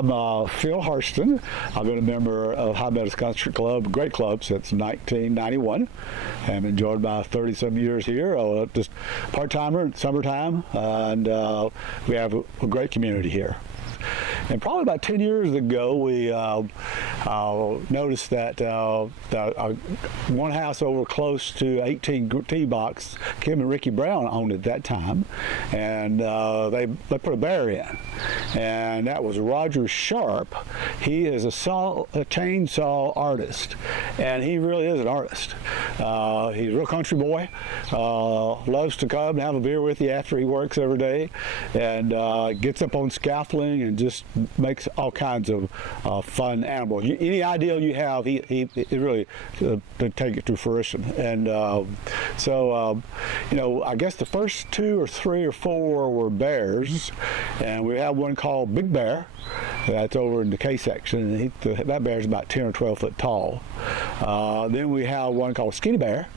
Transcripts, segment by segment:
I'm Phil Harston. I've been a member of High Meadows Country Club, great club, since 1991. I've enjoyed about 30-some years here, just part-timer in summertime, and we have a great community here. And probably about 10 years ago, we noticed that one house over close to 18 tee box, Kim and Ricky Brown owned at that time, and they put a bear in, and that was Roger Sharp. He is a chainsaw artist, and he really is an artist. He's a real country boy, loves to come and have a beer with you after he works every day, and gets up on scaffolding and just makes all kinds of fun animals. Any idea you have, he really to take it to fruition. And I guess the first 2 or 3 or 4 were bears, and we have one called Big Bear that's over in the K section, and that bear's about 10 or 12 foot tall. Then we have one called Skinny Bear,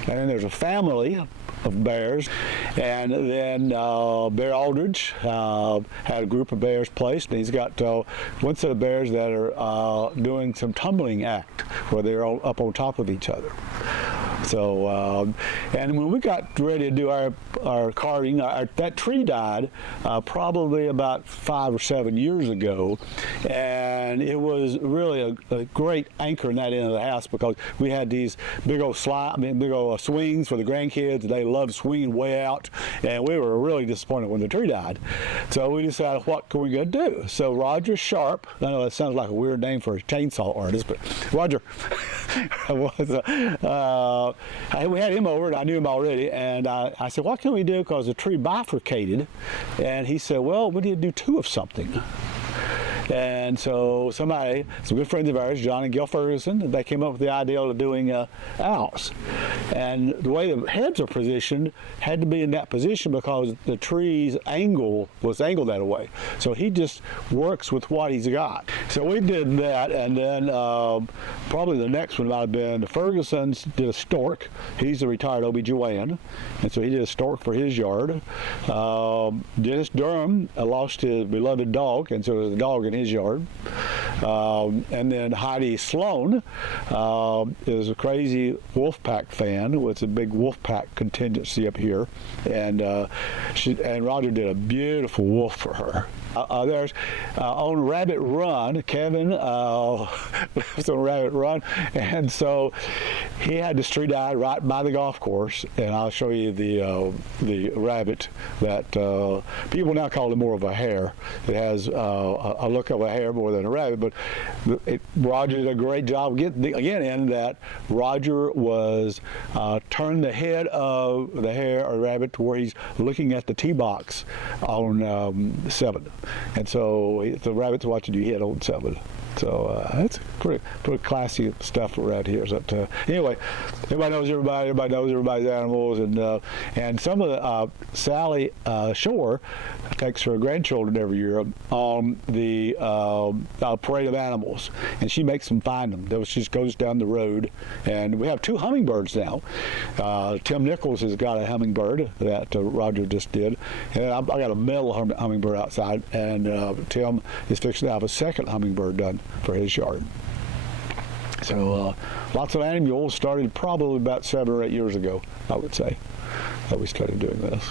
and then there's a family of bears, and then Bear Aldridge had a group of bears placed, and he's got one set of bears that are doing some tumbling act where they're all up on top of each other. So, and when we got ready to do our carving, that tree died probably about 5 or 7 years ago, and it was really a great anchor in that end of the house, because we had these big old swings for the grandkids. They loved swinging way out, and we were really disappointed when the tree died. So we decided, what can we go do? So Roger Sharp, I know that sounds like a weird name for a chainsaw artist, but Roger was we had him over, and I knew him already, and I said, what can we do, because the tree bifurcated? And he said, well, we need to do 2 of something. And so some good friends of ours, John and Gil Ferguson, they came up with the idea of doing owls. And the way the heads are positioned had to be in that position because the tree's angle was angled that way. So he just works with what he's got. So we did that, and then probably the next one might have been the Fergusons did a stork. He's a retired OB-GYN, and so he did a stork for his yard. Dennis Durham lost his beloved dog, and so there's a dog in his yard. And then Heidi Sloan is a crazy wolf pack fan with a big wolf pack contingency up here, and Roger did a beautiful wolf for her. There's on Rabbit Run, Kevin was on Rabbit Run, and so he had this tree die right by the golf course, and I'll show you the rabbit that people now call it more of a hare. It has a look of a hare more than a rabbit, but Roger did a great job again in that Roger was turned the head of the hare or rabbit to where he's looking at the tee box on 7. And so the rabbit's watching you hit on 7. So it's pretty classy stuff around here. So, anyway, everybody knows everybody. Everybody knows everybody's animals, and some of the Sally Shore takes her grandchildren every year on the parade of animals, and she makes them find them. She just goes down the road, and we have 2 hummingbirds now. Tim Nichols has got a hummingbird that Roger just did, and I got a male hummingbird outside, and Tim is fixing to have a second hummingbird done for his yard. So lots of animals started probably about 7 or 8 years ago, I would say, that we started doing this.